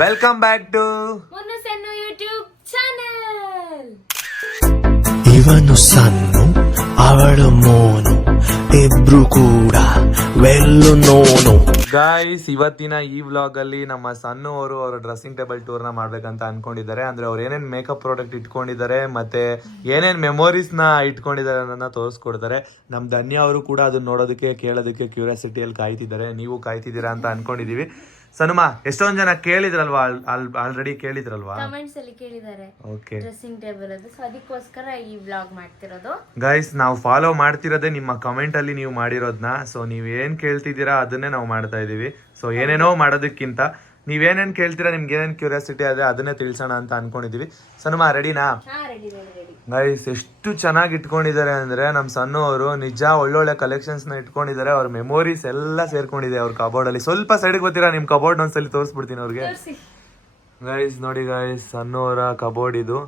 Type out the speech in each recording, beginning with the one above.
Welcome back to Munnu Sannu YouTube channel. ಇವನು ಸನ್ನು ಅವಳು ಮೋನು ಇಬ್ರು ಕೂಡ ವೆಲ್ಲು ನೋನು. ಗಾಯ್ಸ್, ಇವತ್ತಿನ ಈ ವ್ಲಾಗ್ ಅಲ್ಲಿ ನಮ್ಮ ಸನ್ನು ಅವರು ಅವರ ಡ್ರೆಸ್ಸಿಂಗ್ ಟೇಬಲ್ ಟೂರ್ ನ ಮಾಡ್ಬೇಕಂತ ಅನ್ಕೊಂಡಿದ್ದಾರೆ. ಅಂದ್ರೆ ಅವ್ರು ಏನೇನ್ ಮೇಕಪ್ ಪ್ರಾಡಕ್ಟ್ ಇಟ್ಕೊಂಡಿದ್ದಾರೆ ಮತ್ತೆ ಏನೇನ್ ಮೆಮೊರೀಸ್ ನ ಇಟ್ಕೊಂಡಿದ್ದಾರೆ ಅನ್ನೋದನ್ನ ತೋರಿಸ್ಕೊಡ್ತಾರೆ. ನಮ್ ಧನ್ಯ ಅವರು ಕೂಡ ಅದನ್ನ ನೋಡೋದಕ್ಕೆ ಕೇಳೋದಕ್ಕೆ ಕ್ಯೂರಿಯಾಸಿಟಿಯಲ್ಲಿ ಕಾಯ್ತಿದ್ದಾರೆ. ನೀವು ಕಾಯ್ತಿದ್ದೀರಾ ಅಂತ ಅನ್ಕೊಂಡಿದೀವಿ. ಸನುಮಾ, ಎಷ್ಟೊಂದ್ ಜನ ಕೇಳಿದ್ರಲ್ವಾ, ಆಲ್ರೆಡಿ ಕೇಳಿದ್ರಲ್ವಾ, ಕಮೆಂಟ್ಸ್ ಅಲ್ಲಿ ಕೇಳಿದ್ದಾರೆ ಓಕೆ ಡ್ರೆಸ್ಸಿಂಗ್ ಟೇಬಲ್ ಅದು. ಸೊ ಅದಕ್ಕೋಸ್ಕರ ಈ ವ್ಲಾಗ್ ಮಾಡ್ತಿರೋದು. ಗೈಸ್, ನಾವು ಫಾಲೋ ಮಾಡ್ತಿರೋದೇ ನಿಮ್ಮ ಕಮೆಂಟ್ ಅಲ್ಲಿ ನೀವು ಮಾಡಿರೋದನ್ನ. ಸೊ ನೀವ್ ಏನ್ ಕೇಳ್ತಿದ್ದೀರಾ ಅದನ್ನೇ ನಾವು ಮಾಡ್ತಾ ಇದೀವಿ. ಸೊ ಏನೇನೋ ಮಾಡೋದಕ್ಕಿಂತ ನೀವೇನೇನ್ ಕೇಳ್ತೀರಾ, ನಿಮ್ಗೆ ಏನೇನ್ ಕ್ಯೂರಿಯಾಸಿಟಿ ಅದೇ ಅದನ್ನೇ ತಿಳ್ಸೋಣ ಅಂತ ಅನ್ಕೊಂಡಿದೀವಿ. ಸನುಮಾ, ರೆಡಿನಾ? ರೆಡಿ. ಗೈಸ್, ಎಷ್ಟು ಚೆನ್ನಾಗಿ ಇಟ್ಕೊಂಡಿದ್ದಾರೆ ಅಂದ್ರೆ ನಮ್ ಸಣ್ಣ ಅವರು ನಿಜ ಒಳ್ಳೊಳ್ಳೆ ಕಲೆಕ್ಷನ್ಸ್ ನ ಇಟ್ಕೊಂಡಿದ್ದಾರೆ. ಅವ್ರ ಮೆಮೊರೀಸ್ ಎಲ್ಲ ಸೇರ್ಕೊಂಡಿದೆ ಅವ್ರ ಕಬೋರ್ಡ್ ಅಲ್ಲಿ. ಸ್ವಲ್ಪ ಸೈಡ್ ಗೊತ್ತೀರಾ, ನಿಮ್ ಕಬೋರ್ಡ್ ಒಂದ್ಸಲಿ ತೋರಿಸ್ಬಿಡ್ತೀನಿ ಅವ್ರಿಗೆ. ಗೈಸ್ ನೋಡಿ ಗೈಸ್, ಸಣ್ಣ ಅವರ ಕಬೋರ್ಡ್ ಇದು.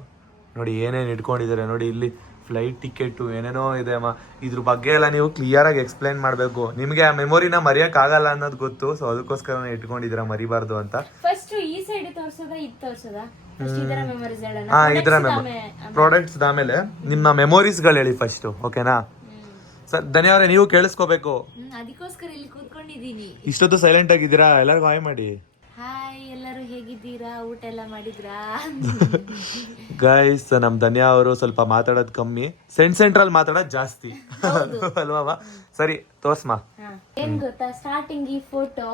ನೋಡಿ ಏನೇನ್ ಇಟ್ಕೊಂಡಿದ್ದಾರೆ ನೋಡಿ. ಇಲ್ಲಿ ಫ್ಲೈಟ್ ಟಿಕೆಟ್ ಏನೇನೋ ಇದೆ ಅಮ್ಮ. ಇದ್ರ ಬಗ್ಗೆ ಎಲ್ಲ ನೀವು ಕ್ಲಿಯರ್ ಆಗಿ ಎಕ್ಸ್ಪ್ಲೈನ್ ಮಾಡ್ಬೇಕು. ನಿಮ್ಗೆ ಆ ಮೆಮೊರಿನ ಮರೆಯಕ್ ಆಗಲ್ಲ ಅನ್ನೋದು ಗೊತ್ತು. ಸೊ ಅದಕ್ಕೋಸ್ಕರ ಇಟ್ಕೊಂಡಿದ್ದೀರಾ, ಮರಿಬಾರ್ದು ಅಂತ. ಫಸ್ಟ್ ಈ ಸೈಡ್ ತೋರ್ಸೋದ ಇದು ತೋರ್ಸೋದ? ಇದರ ಮೆಮೊರೀಸ್ ಹೇಳೋಣ. ಹಾ, ಇದರ ಪ್ರಾಡಕ್ಟ್ಸ್ ಆಮೇಲೆ ನಿಮ್ಮ ಮೆಮೊರೀಸ್ ಗಳು ಹೇಳಿ ಫಸ್ಟ್, ಓಕೆನಾ? ಸರ್ ಧನ್ಯವಾದ, ನೀವು ಕೇಳಿಸ್ಕೋಬೇಕು. ಅದಕ್ಕೋಸ್ಕರ ಇಲ್ಲಿ ಕೂತ್ಕೊಂಡಿದೀನಿ. ಇಷ್ಟೊತ್ತು ಸೈಲೆಂಟ್ ಆಗಿದ್ದೀರಾ? ಎಲ್ಲರಿಗೂ ಹಾಯ್ ಮಾಡಿ. ಹಾಯ್, ಎಲ್ಲರೂ ಹೇಗಿದ್ದೀರಾ? ಊಟ ಎಲ್ಲ ಮಾಡಿದ್ರಾ? ಗೈಸ್, ನಮ್ ಧನ್ಯ ಅವರು ಸ್ವಲ್ಪ ಮಾತಾಡೋದ್ ಕಮ್ಮಿ, ಸೆಂಟ್ರಲ್ ಮಾತಾಡೋದ್ ಜಾಸ್ತಿ ಅಲ್ವಾ? ಸರಿ, ತೋರ್ಸ್ಮಾ. ಏನ್ ಗೊತ್ತಾ, ಸ್ಟಾರ್ಟಿಂಗ್ ಈ ಫೋಟೋ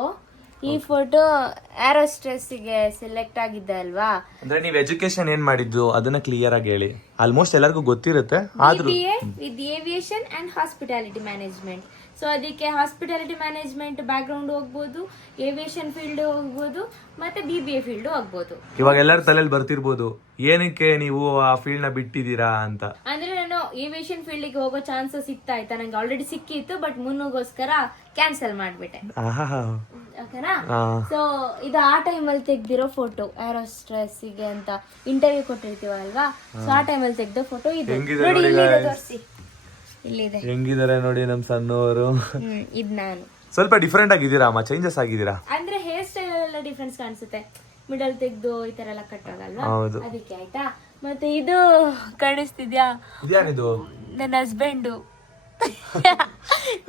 ಏರೋಸ್ಟ್ರೆಸ್ಗೆ ಸೆಲೆಕ್ಟ್ ಆಗಿದ್ದೆ ಅಲ್ವಾ? ಅಂದ್ರೆ ನೀವ್ ಎಜುಕೇಶನ್ ಏನ್ ಮಾಡಿದ್ದು ಅದನ್ನ ಕ್ಲಿಯರ್ ಆಗಿ ಹೇಳಿ. ಆಲ್ಮೋಸ್ಟ್ ಎಲ್ಲರಿಗೂ ಗೊತ್ತಿರುತ್ತೆ, ಆದ್ರೂ BBA with aviation and hospitality management. So ಅದಕ್ಕೆ ಹಾಸ್ಪಿಟಾಲಿಟಿ ಮ್ಯಾನೇಜ್ಮೆಂಟ್ ಬ್ಯಾಕ್ ಗ್ರೌಂಡ್ ಹೋಗ್ಬೋದು, ಏವಿಯೇಷನ್ ಫೀಲ್ಡ್ ಹೋಗ್ಬೋದು, ಮತ್ತೆ BBA ಫೀಲ್ಡ್ ಹೋಗ್ಬೋದು. ಇವಾಗ ಎಲ್ಲರ ತಲೆಯಲ್ಲಿ ಬರ್ತಿರ್ಬೋದು, ಏನಕ್ಕೆ ನೀವು ಆ ಫೀಲ್ಡ್ ನ ಬಿಟ್ಟಿದ್ದೀರಾ ಅಂತ. ಅಂದ್ರೆ ನಾನು ಏವಿಯೇಷನ್ ಫೀಲ್ಡ್ ಗೆ ಹೋಗೋ ಚಾನ್ಸಸ್ ಇತ್ತಾ ಆಯ್ತಾ, ನಂಗೆ ಆಲ್ರೆಡಿ ಸಿಕ್ಕಿತ್ತು. ಬಟ್ ಮುನ್ನುಗೋಸ್ಕರ ಕ್ಯಾನ್ಸಲ್ ಮಾಡ್ಬಿಟ್ಟೆ, ಓಕೆನಾ? ಸೊ ಇದು ಆ ಟೈಮಲ್ಲಿ ತೆಗ್ದಿರೋ ಫೋಟೋ. ಏರೋಸ್ಟ್ರೆಸ್ಗೆ ಅಂತ ಇಂಟರ್ವ್ಯೂ ಕೊಟ್ಟಿರ್ತೀವಲ್ವಾ, ಸೊ ಆ ಟೈಮಲ್ಲಿ ತೆಗ್ದ ಫೋಟೋ ಇದು. ನೋಡಿ, ಇಲ್ಲಿದೆ, ತೋರಿಸಿ, ಇಲ್ಲಿದೆ. ಹೆಂಗಿದ್ದಾರೆ ನೋಡಿ ನಮ್ ಸಣ್ಣವರು. ಇದ್ ನಾನು ಸ್ವಲ್ಪ ಡಿಫ್ರೆಂಟ್ ಆಗಿದ್ದೀರಾ ಅಮ್ಮ, ಚೇಂಜಸ್ ಆಗಿದ್ದೀರಾ. ಅಂದ್ರೆ ಹೇರ್ ಸ್ಟೈಲ್ ಎಲ್ಲ ಡಿಫ್ರೆನ್ಸ್ ಕಾಣಿಸುತ್ತೆ. ಮಿಡಲ್ ತೆಗ್ದು ಈ ತರ ಎಲ್ಲ ಕಟ್ಟೋದಲ್ವಾ, ಅದಕ್ಕೆ ಆಯ್ತಾ. ಮತ್ತೆ ಇದು ಕಾಣಿಸ್ತಿದ್ಯಾ? ಇದ್ಯಾನಿದು? ನನ್ನ ಹಸ್ಬೆಂಡು.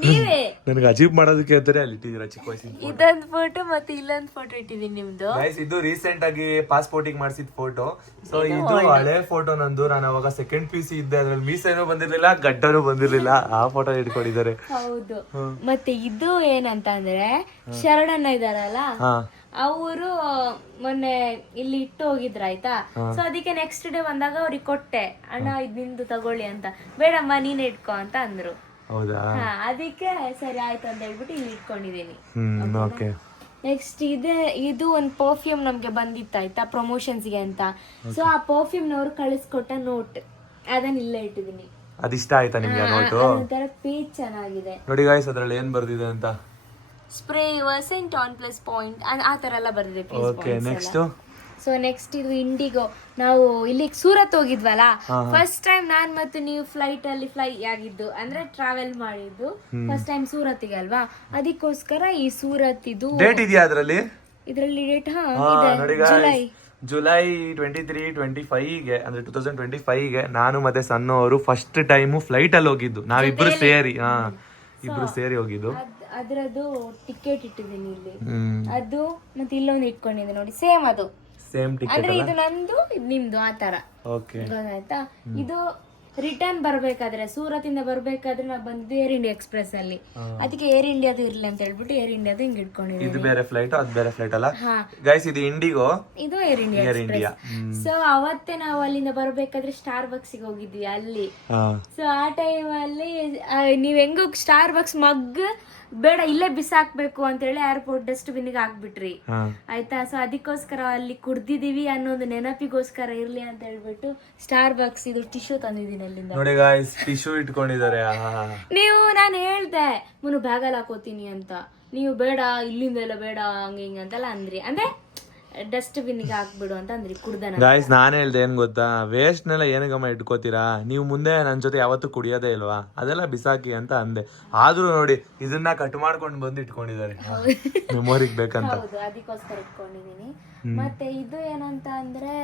ನೀವೇ ನನಗೆ ಅಜೀಬ್ ಮಾಡೋದಕ್ಕೆ ಅಂತಾನೆ ಅಲ್ಲಿ ಇಟ್ಟಿದ್ದೀರಾ ಚಿಕ್ಕ ವಯಸ್ಸಿನ. ಇದೊಂದು ಫೋಟೋ ಮತ್ತೆ ಇಲ್ಲೊಂದು ಫೋಟೋ ಇಟ್ಟಿದೀನಿ ನಿಮ್ದು. ಗೈಸ್, ಇದು ರೀಸೆಂಟ್ ಆಗಿ ಪಾಸ್ಪೋರ್ಟಿಗೆ ಮಾಡಿಸಿದ ಫೋಟೋ. ಸೊ ಇದು ಹಳೆ ಫೋಟೋ ನಂದು. ನಾನು ಅವಾಗ ಸೆಕೆಂಡ್ PC ಇದ್ದೆ. ಅದ್ರಲ್ಲಿ ಮೀಸೇನೂ ಬಂದಿರ್ಲಿಲ್ಲ, ಗಡ್ಡನೂ ಬಂದಿರ್ಲಿಲ್ಲ. ಆ ಫೋಟೋ ಇಟ್ಕೊಂಡಿದ್ದಾರೆ. ಹೌದು. ಮತ್ತೆ ಇದು ಏನಂತ ಅಂದ್ರೆ, ಶರಣಣ್ಣ ಇದಾರಲ್ಲ, ಅವರು ಮೊನ್ನೆ ಇಲ್ಲಿ ಇಟ್ಟು ಹೋಗಿದ್ರ ಆಯ್ತಾ. ಸೊ ಅದಕ್ಕೆ ನೆಕ್ಸ್ಟ್ ಡೇ ಬಂದಾಗ ಅವ್ರಿಗೆ ಕೊಟ್ಟೆ, ಅಣ್ಣ ಇದ್ ನಿಂದು ತಗೊಳ್ಳಿ ಅಂತ. ಬೇಡಮ್ಮ ನೀನೇ ಇಟ್ಕೋ ಅಂತ ಅಂದ್ರು. ಹೌದಾ? ಅದಕ್ಕೆ ಸರಿ ಆಯ್ತು ಅಂತ ಹೇಳ್ಬಿಟ್ಟು ಇಲ್ಲಿ ಇಟ್ಕೊಂಡಿದೀನಿ. ಓಕೆ. ನೆಕ್ಸ್ಟ್ ಇದು ಒಂದು ಪರ್ಫ್ಯೂಮ್ ನಮ್ಗೆ ಬಂದಿತ್ತು ಆಯ್ತಾ, ಪ್ರಮೋಷನ್ಸ್ಗೆ ಅಂತ. ಸೊ ಆ ಪರ್ಫ್ಯೂಮ್ ನವರು ಕಳಿಸ್ಕೊಟ್ಟ ನೋಟ್, ಅದನ್ನ ಇಲ್ಲೇ ಇಟ್ಟಿದೀನಿ. ಅದಿಷ್ಟ ಆಯ್ತಾ ನಿಮ್ಗೆ ನೋಟು? ಒಂಥರ ಪೇಜ್ ಚೆನ್ನಾಗಿದೆ ನೋಡಿ ಗೈಸ್, ಅದ್ರಲ್ಲಿ ಏನ್ ಬರ್ದಿದೆ ಅಂತ. Spray scent on plus point ಆ ತರ ಎಲ್ಲ ಬರ್ದಿದೆ. Okay, next. ಸೊ ನೆಕ್ಸ್ಟ್ ಇದು ಇಂಡಿಗೋ. ನಾವು ಇಲ್ಲಿ ಸೂರತ್ ಹೋಗಿದ್ವಲ್ಲ, ಫಸ್ಟ್ ಟೈಮ್ ನಾನ್ ಮತ್ತೆ ನೀವು ಫ್ಲೈಟ್ ಅಲ್ಲಿ ಫ್ಲೈ ಆಗಿದ್ದು, ಅಂದ್ರೆ ಟ್ರಾವೆಲ್ ಮಾಡಿದ್ದು ಫಸ್ಟ್ ಟೈಮ್ ಸೂರತ್ಗೆ ಅಲ್ವಾ. ಅದಕ್ಕೋಸ್ಕರ ಈ ಸೂರತ್ ಇದು ಡೇಟ್ ಇದೆಯಾ ಅದ್ರಲ್ಲಿ? ಇದ್ರಲ್ಲಿ ಡೇಟ್ ಜುಲೈ 23, 25ಗೆ, ಅಂದ್ರೆ 2025ಗೆ ನಾನು ಮತ್ತೆ ಸಣ್ಣ ಅವರು ಫಸ್ಟ್ ಟೈಮ್ ಫ್ಲೈಟ್ ಅಲ್ಲಿ ಹೋಗಿದ್ದು. ನಾವಿಬ್ರು ಸೇರಿ ಹೋಗಿದ್ದು. ಅದ್ರದ್ದು ಟಿಕೆಟ್ ಇಟ್ಟಿದ್ದೀನಿ ಇಲ್ಲಿ. ಅದು ಮತ್ತೆ ಇಲ್ಲೊಂದು ಇಟ್ಕೊಂಡಿದ್ದೆ ನೋಡಿ, ಸೇಮ್ ಅದು. ಸೇಮ್ ಟಿಕೆಟ್ ಅಂದ್ರೆ ಇದು ನಂದು, ಇದು ನಿಮ್ದು, ಆ ತರ. ಗೊತ್ತಾಯ್ತಾ? ಇದು ರಿಟರ್ನ್ ಬರ್ಬೇಕಾದ್ರೆ, ಸೂರತ್ ಇಂದ ಬರ್ಬೇಕಾದ್ರೆ ನಾವು ಬಂದಿದ್ದು ಏರ್ ಇಂಡಿಯಾ ಎಕ್ಸ್ಪ್ರೆಸ್ ಅಲ್ಲಿ. ಅದಕ್ಕೆ ಏರ್ ಇಂಡಿಯಾದು ಇರ್ಲಿ ಅಂತ ಹೇಳ್ಬಿಟ್ಟು ಏರ್ ಇಂಡಿಯಾದು ಹಿಂಗ್ ಇಟ್ಕೊಂಡಿದ್ದೀವಿ. ಇದು ಬೇರೆ ಫ್ಲೈಟ್, ಅದು ಬೇರೆ ಫ್ಲೈಟ್ ಅಲ್ಲ ಗೈಸ್. ಇದು ಇಂಡಿಗೋ, ಇದು ಏರ್ ಇಂಡಿಯಾ. ಸೊ ಅವತ್ತೇ ನಾವು ಅಲ್ಲಿಂದ ಬರ್ಬೇಕಾದ್ರೆ ಸ್ಟಾರ್ ಬಕ್ಸ್ ಗೆ ಹೋಗಿದ್ವಿ ಅಲ್ಲಿ. ಸೊ ಆ ಟೈಮ್ ಅಲ್ಲಿ ನೀವ್ ಹೆಂಗ ಸ್ಟಾರ್ ಬಕ್ಸ್ ಮಗ್ ಬೇಡ ಇಲ್ಲೇ ಬಿಸಾಕ್ಬೇಕು ಅಂತ ಹೇಳಿ ಏರ್ಪೋರ್ಟ್ ಡಸ್ಟ್ಬಿನ್ ಗೆ ಹಾಕ್ಬಿಟ್ರಿ ಆಯ್ತಾ. ಸೊ ಅದಕ್ಕೋಸ್ಕರ ಅಲ್ಲಿ ಕುಡ್ದಿದೀವಿ ಅನ್ನೋದು ನೆನಪಿಗೋಸ್ಕರ ಇರ್ಲಿ ಅಂತ ಹೇಳ್ಬಿಟ್ಟು ಸ್ಟಾರ್ ಬಕ್ಸ್ ಇದು ಟಿಶ್ಯೂ ತಂದಿದ್ದೀನಿ ಅಲ್ಲಿಂದ. ನೋಡಿ ಗಾಯ್ಸ್, ಟಿಶ್ಯೂ ಇಟ್ಕೊಂಡಿದ್ದಾರೆ. ನೀವು ನಾನು ಹೇಳ್ದೆ ಮುನು ಬ್ಯಾಗಲ್ಲಿ ಹಾಕೋತೀನಿ ಅಂತ, ನೀವು ಬೇಡ ಇಲ್ಲಿಂದ ಎಲ್ಲ ಬೇಡ ಹಂಗ ಹಿಂಗ ಅಂತೆಲ್ಲ ಅಂದ್ರಿ. ಅಂದ್ರೆ ಡಸ್ಟ್ಬಿನ್ಗೆ ಹಾಕ್ಬಿಡು ಅಂತ ಅಂದ್ರಿ ಕುಡ್ದನ. ಗಾಯ್ಸ್ ನಾನ್ ಹೇಳ್ದೆ ಏನ್ ಗೊತ್ತಾ, ವೇಸ್ಟ್ನೆಲ್ಲ ಏನಕ್ಕಮ್ಮ ಇಟ್ಕೋತೀರಾ, ನೀವು ಮುಂದೆ ನನ್ ಜೊತೆ ಯಾವತ್ತೂ ಕುಡಿಯೋದೇ ಇಲ್ವಾ, ಅದೆಲ್ಲ ಬಿಸಾಕಿ ಅಂತ ಅಂದೆ. ಆದ್ರೂ ನೋಡಿ ಇದನ್ನ ಕಟ್ ಮಾಡ್ಕೊಂಡು ಬಂದು ಇಟ್ಕೊಂಡಿದ್ದಾರೆ ಮೆಮೊರಿಗ್ ಬೇಕಂತ. ಹೌದು, ಅದಕ್ಕೋಸ್ಕರ ಇಟ್ಕೊಂಡಿದೀನಿ. ಮತ್ತೆ ಇದು ಏನಂತ ಅಂದ್ರೆ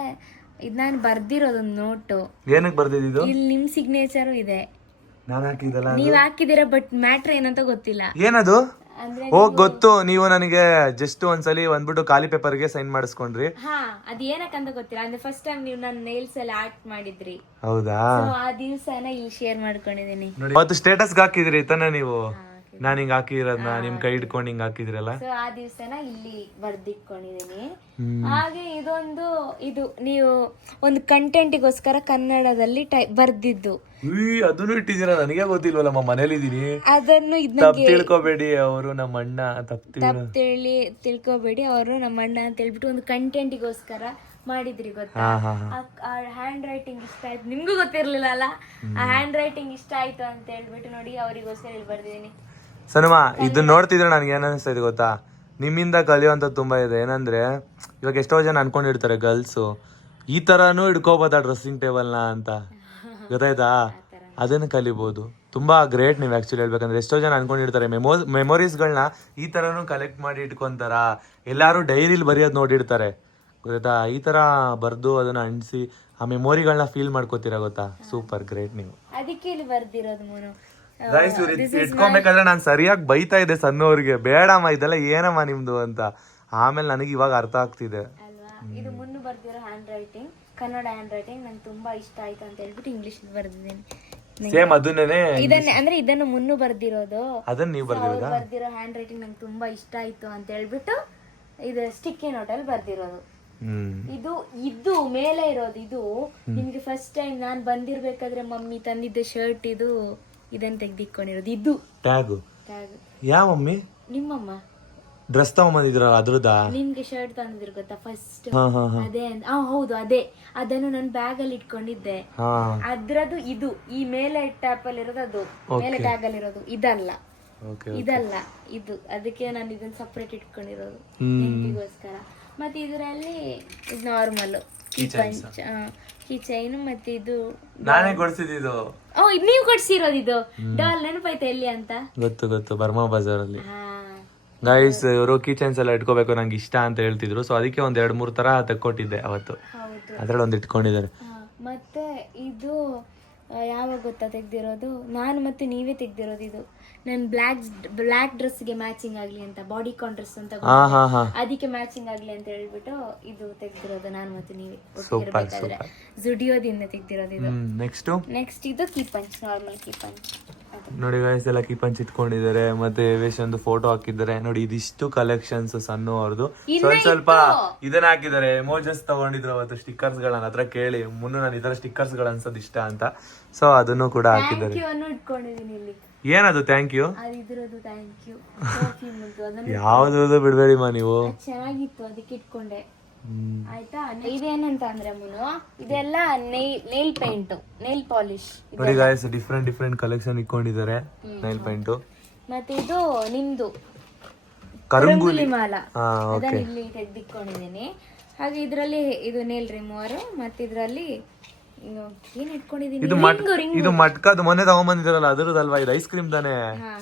ಇದು ನಾನು ಬರ್ದಿರೋದೊಂದು ನೋಟು. ಏನಕ್ಕೆ ಬರ್ದಿದ್ದು? ಇಲ್ಲಿ ನಿಮ್ ಸಿಗ್ನೇಚರು ಇದೆ, ನಾನು ಹಾಕಿದ್ದಲ್ಲ. ನೀವ್ ಹಾಕಿದಿರ, ಬಟ್ ಮ್ಯಾಟ್ರ್ ಏನಂತ ಗೊತ್ತಿಲ್ಲ. ಏನದು? ಅಂದ್ರೆ ಗೊತ್ತು, ನೀವು ನನಗೆ ಜಸ್ಟ್ ಒಂದ್ಸಲಿ ಬಂದ್ಬಿಟ್ಟು ಖಾಲಿ ಪೇಪರ್ಗೆ ಸೈನ್ ಮಾಡಿಸ್ಕೊಂಡ್ರಿ. ಹಾ, ಅದ್ ಏನಕ್ಕಂತ ಗೊತ್ತಿಲ್ಲ. ಅಂದ್ರೆ ಫಸ್ಟ್ ಟೈಮ್ ನೀವು ನನ್ನ ನೇಲ್ಸ್ ಎಲ್ಲ ಆರ್ಟ್ ಮಾಡಿದ್ರಿ. ಹೌದಾ? So, ಆ ದಿವ್ಸನ ಇಲ್ಲಿ ಶೇರ್ ಮಾಡ್ಕೊಂಡಿದೀನಿ. ಅವತ್ತು ಸ್ಟೇಟಸ್ ಹಾಕಿದ್ರಿ ತಾನೆ ನೀವು, ನಾನು ಹಿಂಗ್ ಹಾಕಿರೋದ್ನ ನಿಮ್ ಕೈ ಹಿಡ್ಕೊಂಡು ಹಿಂಗ್ ಹಾಕಿದ್ರಲ್ಲ. ಸೊ ಆ ದಿವ್ಸನ ಇಲ್ಲಿ ಬರ್ದಿಟ್ಕೊಂಡಿದೀನಿ. ಹಾಗೆ ಇದು ನೀವು ಒಂದು ಕಂಟೆಂಟಿಗೋಸ್ಕರ ಕನ್ನಡದಲ್ಲಿ ಬರ್ದಿದ್ದು. ಅದನ್ನು ಇಟ್ಟಿದ್ದೀರಾ, ನನಗೆ ಗೊತ್ತಿಲ್ವಲ್ಲಮ್ಮ, ಮನೇಲಿ ಇದೀನಿ. ಅದನ್ನು ತಪ್ಪು ತಿಳ್ಕೊಬೇಡಿ, ಅವರು ನಮ್ಮ ಅಣ್ಣ. ತಿಳ್ಕೊಬೇಡಿ, ಅವರು ನಮ್ಮ ಅಣ್ಣ ಅಂತ ಹೇಳ್ಬಿಟ್ಟು ಒಂದು ಕಂಟೆಂಟಿಗೋಸ್ಕರ ಮಾಡಿದ್ರಿ ಗೊತ್ತಾ. ಆ ಹ್ಯಾಂಡ್ ರೈಟಿಂಗ್ ಇಷ್ಟ ಆಯ್ತು, ನಿಮ್ಗೂ ಗೊತ್ತಿರ್ಲಿಲ್ಲ ಅಲ್ಲ. ಆ ಹ್ಯಾಂಡ್ ರೈಟಿಂಗ್ ಇಷ್ಟ ಆಯ್ತು ಅಂತ ಹೇಳ್ಬಿಟ್ಟು ನೋಡಿ ಅವರಿಗೋಸ್ಕರ ಇಲ್ಲಿ ಬರ್ದಿದ್ದೀನಿ. ಸನಮ, ಇದನ್ನ ನೋಡ್ತಿದ್ರೆ ನನ್ಗೆ ಏನ್ ಅನಿಸ್ತಾ ಇದೆ ಗೊತ್ತಾ, ನಿಮ್ಮಿಂದ ಕಲಿಯುವಂತ ತುಂಬಾ ಇದೆ. ಏನಂದ್ರೆ ಇವಾಗ ಎಷ್ಟೋ ಜನ ಅನ್ಕೊಂಡಿರ್ತಾರೆ ಗರ್ಲ್ಸ್ ಈ ತರಾನು ಹಿಡ್ಕೋಬೋದಾ ಡ್ರೆಸ್ಸಿಂಗ್ ಟೇಬಲ್ನ ಅಂತ, ಗೊತ್ತಾಯ್ತಾ? ಅದನ್ನ ಕಲಿಬಹುದು. ತುಂಬಾ ಗ್ರೇಟ್ ನೀವು ಆಕ್ಚುಲಿ ಹೇಳ್ಬೇಕಂದ್ರೆ. ಎಷ್ಟೋ ಜನ ಅನ್ಕೊಂಡಿರ್ತಾರೆ ಮೆಮೊರೀಸ್ಗಳನ್ನ ಈ ತರನು ಕಲೆಕ್ಟ್ ಮಾಡಿ ಇಟ್ಕೊಂತಾರ, ಎಲ್ಲಾರು ಡೈರಿಲಿ ಬರೆಯೋದು ನೋಡಿರ್ತಾರೆ, ಗೊತ್ತಾ? ಈ ತರ ಬರ್ದು ಅದನ್ನ ಅಂಟಿಸಿ ಆ ಮೆಮೊರಿಗಳನ್ನ ಫೀಲ್ ಮಾಡ್ಕೋತೀರಾ, ಗೊತ್ತಾ? ಸೂಪರ್ ಗ್ರೇಟ್ ನೀವು. ಅದಕ್ಕೆ ಇಲ್ಲಿ ಬರ್ದಿರೋದು ಮೋನು. ಗೈಸ್ ಇಟ್ಕೊಬೇಕಾದ್ರೆ ನಾನು ಸರಿಯಾಗಿ ಬೈತಾ ಇದ್ದೆ ಸಣ್ಣವ್ರಿಗೆ, ಬೇಡಮ್ಮ ಇದೆಲ್ಲ ಏನಮ್ಮ ನಿಮ್ದು ಅಂತ. ಆಮೇಲೆ ನನಗೆ ಇವಾಗ ಅರ್ಥ ಆಗ್ತಿದೆ ಅಲ್ವಾ. ಇದು ಮುನ್ನು ಬರ್ದಿರೋ handwriting, Kannada handwriting ನಂಗೆ ತುಂಬಾ ಇಷ್ಟ ಆಯ್ತು ಅಂತ ಹೇಳ್ಬಿಟ್ಟು ಇಂಗ್ಲಿಷ್ ಬರ್ದಿದ್ದೀನಿ. ಸೇಮ್ ಅದನ್ನೇ ಅಂದ್ರೆ ಇದನ್ನು ಮುನ್ನು ಬರ್ದಿರೋದು, ಅದನ್ನ ನೀವು ಬರ್ದಿರೋ ಹ್ಯಾಂಡ್ ರೈಟಿಂಗ್ ನಂಗೆ ತುಂಬಾ ಇಷ್ಟ ಆಯ್ತು ಅಂತ ಹೇಳ್ಬಿಟ್ಟು ಇದು ಸ್ಟಿಕ್ಕಿ ನೋಟಲ್ಲಿ ಬರ್ದಿರೋದು. ಇದು ಮೇಲೆ ಇರೋದು. ಇದು ನಿಮ್ಗೆ ಫಸ್ಟ್ ಟೈಮ್ ನಾನ್ ಬಂದಿರ್ಬೇಕಾದ್ರೆ ಮಮ್ಮಿ ತಂದಿದ್ದ ಶರ್ಟ್, ಇದನ್ನ ತೆಗ್ದಿಟ್ಕೊಂಡಿರೋದು. ಇದು ಟ್ಯಾಗ್ ಯಾವ ಮಮ್ಮಿ? ನಿಮ್ಮಮ್ಮ ಡ್ರೆಸ್ ತಗೊಂಬಂದಿದ್ರ ಅದ್ರದಾ? ನಿಮ್ಗೆ ಶರ್ಟ್ ತಂದಿದ್ರು ಗೊತ್ತಾ ಫಸ್ಟ್, ಅದೇ. ಹೌದು, ಅದೇ. ಅದನ್ನು ನಾನು ಬ್ಯಾಗ್ ಅಲ್ಲಿ ಇಟ್ಕೊಂಡಿದ್ದೆ. ಅದ್ರದ್ದು ಇದು ಈ ಮೇಲೆ ಟ್ಯಾಪ್ ಅಲ್ಲಿ ಇರೋದು, ಅದು ಮೇಲೆ ಟ್ಯಾಗ್ ಅಲ್ಲಿ ಇರೋದು. ಇದಲ್ಲ, ಇದು. ಅದಕ್ಕೆ ನಾನು ಇದನ್ನ ಸಪ್ರೇಟ್ ಇಟ್ಕೊಂಡಿರೋದು ನೆನಪಿಗೋಸ್ಕರ. ಮತ್ತೆ ಇದರಲ್ಲಿ ನಾರ್ಮಲ್ ಕೀ ಚೈನ್. ಮತ್ತೆ ಇದು ನಾನೇ ಕೊಡ್ಸಿದ್ದು. ಇದು ನೀವು ಕೊಡ್ಸಿರೋದು. ಇದು ಡಾಲ್ ನೆನಪಾಯ್ತಾ ಎಲ್ಲಿ ಅಂತ? ಗೊತ್ತು, ಬರ್ಮಾ ಬಜಾರ್ ಅಲ್ಲಿ. ಗೈಸ್ ಇವರು ಕೀ ಚೈನ್ಸ್ ಎಲ್ಲ ಇಟ್ಕೋಬೇಕು ನಂಗೆ ಇಷ್ಟ ಅಂತ ಹೇಳ್ತಿದ್ರು. ಸೊ ಅದಕ್ಕೆ ಒಂದ್ 2-3 ತರ ತೆಕ್ಕೊಟ್ಟಿದ್ದೆ ಅವತ್ತು. ಅದ್ರಲ್ಲಿ ಒಂದ್ ಇಟ್ಕೊಂಡಿದ್ದಾರೆ. ಮತ್ತೆ ಇದು ಯಾವಾಗ ಗೊತ್ತಾ ತೆಗ್ದಿರೋದು? ನಾನು ಮತ್ತೆ ನೀವೇ ತೆಗ್ದಿರೋದು. ಇದು ನನ್ ಬ್ಲ್ಯಾಕ್ ಡ್ರೆಸ್ಗೆ ಮ್ಯಾಚಿಂಗ್ ಆಗ್ಲಿ ಅಂತ, ಬಾಡಿ ಕಾನ್ ಡ್ರೆಸ್ ಅಂತ, ಅದಕ್ಕೆ ಮ್ಯಾಚಿಂಗ್ ಆಗ್ಲಿ ಅಂತ ಹೇಳ್ಬಿಟ್ಟು ಇದು ತೆಗ್ದಿರೋದು ನಾನು ಮತ್ತೆ ನೀವೇ. ಜುಡಿಯೋದಿಂದ ತೆಗ್ದಿರೋದು ಇದು. ನೆಕ್ಸ್ಟ್ ಇದು key punch, normal key punch. ನೋಡಿ ಗೈಸ್ ಎಲ್ಲ ಕೀ ಪಂಚ್ ಇಟ್ಕೊಂಡಿದ್ದಾರೆ. ಮತ್ತೆ ಒಂದು ಫೋಟೋ ಹಾಕಿದ್ದಾರೆ ನೋಡಿ. ಇದಿಷ್ಟು ಕಲೆಕ್ಷನ್ಸ್ ಸಣ್ಣ ಅವ್ರದ್ದು. ಸ್ವಲ್ಪ ಇದನ್ನ ಹಾಕಿದ್ದಾರೆ. ಎಮೋಜಸ್ ತಗೊಂಡಿದ್ರು ಅವತ್ತು, ಸ್ಟಿಕ್ಕರ್ಸ್ ಗಳನ್ನ. ಹತ್ರ ಕೇಳಿ ಮುನ್ನು ನಾನು ಇದರ ಸ್ಟಿಕ್ಕರ್ಸ್ ಗಳು ಅನ್ಸೋದು ಇಷ್ಟ ಅಂತ. ಸೊ ಅದನ್ನು ಕೂಡ ಹಾಕಿದ್ದಾರೆ. ಏನದು ಥ್ಯಾಂಕ್ ಯು? ಯಾವ್ದು ಬಿಡ್ಬೇಡಿಮ್ಮ ನೀವು. ಚೆನ್ನಾಗಿತ್ತು, ಅದಕ್ಕೆ ಇಟ್ಕೊಂಡೆ. ಆಯ್ತಾ. ಇದೇನಂತ ಅಂದ್ರೆ ಮುನು, ಇದೆಲ್ಲ ನೇಲ್ ಪೇಂಟ್, ನೇಲ್ ಪಾಲಿಶ್. ನೋಡಿ ಗಾಯ್ಸ್ ಡಿಫ್ರೆಂಟ್ ಕಲೆಕ್ಷನ್ ಇಟ್ಕೊಂಡಿದ್ದಾರೆ ನೈಲ್ ಪೇಂಟ್. ಮತ್ತೆ ಇದು ನಿಮ್ದು ಕರಂಗುಲಿ ಮಾಲ, ಅದನ್ನ ಇಲ್ಲಿ ತೆಗ್ದಿಟ್ಕೊಂಡಿದ್ದೀನಿ. ಹಾಗೆ ಇದ್ರಲ್ಲಿ ಇದು ನೇಲ್ ರಿಮೂವರ್. ಮತ್ತೆ ಇದ್ರಲ್ಲಿ ಏನ್ ಇಟ್ಕೊಂಡಿದೀನಿ, ಇದು ಮಟ್ಕದ ಮೊನ್ನೆ ತಗೊಂಡ್ಬಂದಿದ್ರಲ್ಲ ಅದ್ರದಲ್ವಾ? ಇದು ಐಸ್ ಕ್ರೀಮ್ ತಾನೆ?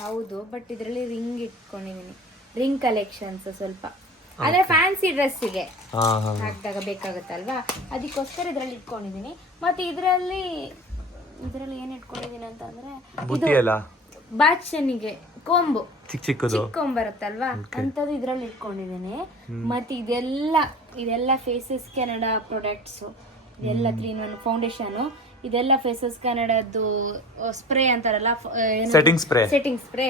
ಹೌದು, ಬಟ್ ಇದ್ರಲ್ಲಿ ರಿಂಗ್ ಇಟ್ಕೊಂಡಿದೀನಿ. ರಿಂಗ್ ಕಲೆಕ್ಷನ್ಸ್ ಸ್ವಲ್ಪ, ಅಂದ್ರೆ ಫ್ಯಾನ್ಸಿ ಡ್ರೆಸ್ಸಿಗೆ ಹಾಕಿದಾಗ ಬೇಕಾಗುತ್ತಲ್ವಾ, ಅದಕ್ಕೋಸ್ಕರ ಇದ್ರಲ್ಲಿ ಇಟ್ಕೊಂಡಿದೀನಿ. ಮತ್ತೆ ಇದ್ರಲ್ಲಿ ಏನ್ ಇಟ್ಕೊಂಡಿದೀನಿ ಅಂತಂದ್ರೆ, ಬಾಚನಿಗೆ ಕೊಂಬು, ಚಿಕ್ಕ ಕೊಂಬು ಬರುತ್ತಲ್ವಾ, ಅಂತದ್ದು ಇದ್ರಲ್ಲಿ ಇಟ್ಕೊಂಡಿದೀನಿ. ಮತ್ತೆ ಇದೆಲ್ಲ ಫೇಸಸ್ ಕೆನಡಾ ಪ್ರಾಡಕ್ಟ್ಸ್, ಇದೆಲ್ಲ ಕ್ಲೀನ್ ಫೌಂಡೇಶನ್, ಇದೆಲ್ಲ ಫೇಸಸ್ ಕನ್ನಡದ್ದು ಸ್ಪ್ರೇ ಅಂತಾರಲ್ಲ, ಸೆಟ್ಟಿಂಗ್ ಸ್ಪ್ರೇ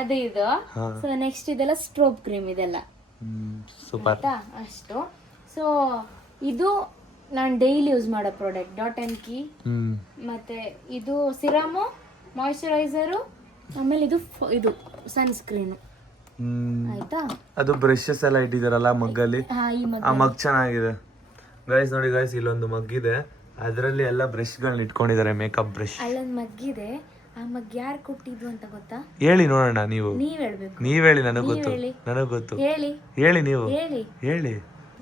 ಅದು ಇದು. ಸೊ ನೆಕ್ಸ್ಟ್ ಇದೆಲ್ಲ ಸ್ಟ್ರೋಬ್ ಕ್ರೀಮ್, ಇದೆಲ್ಲ ಅಷ್ಟು. ಸೊ ಇದು ನಾನು ಡೈಲಿ ಯೂಸ್ ಮಾಡೋ ಪ್ರಾಡಕ್ಟ್, ಡಾಟ್ ಅಂಡ್ ಕೀ. ಮತ್ತೆ ಇದು ಸಿರಮು, ಮಾಯಿಶ್ಚರೈಸರು, ಆಮೇಲೆ ಇದು ಸನ್ಸ್ಕ್ರೀನ್. ಆಯ್ತಾ. ಅದು ಬ್ರಷಸ್ ಎಲ್ಲ ಇಟ್ಟಿದಾರಲ್ಲ ಮಗ್ಗಲ್ಲಿ, ಆ ಮಗ್ ಚೆನ್ನಾಗಿದೆ ಗೈಸ್. ನೋಡಿ ಗೈಸ್ ಇಲ್ಲೊಂದು ಮಗ್ ಇದೆ, ಅದರಲ್ಲಿ ಎಲ್ಲ ಬ್ರಷ್ ಗಳನ್ನ ಇಟ್ಕೊಂಡಿದ್ದಾರೆ, ಮೇಕಪ್ ಬ್ರಷ್. ಅಲ್ಲೊಂದು ಮಗ್ ಇದೆ, ಆ ಮಗ್ ಯಾರು ಕೊಟ್ಟಿದ್ದು ಅಂತ ಗೊತ್ತಾ? ಹೇಳಿ ನೋಡೋಣ. ನೀವ್ ಹೇಳ್ಬೇಕು. ನೀವ್ ಹೇಳಿ, ನನಗ್ ಗೊತ್ತು. ಹೇಳಿ ಹೇಳಿ ನೀವು. ಹೇಳಿ.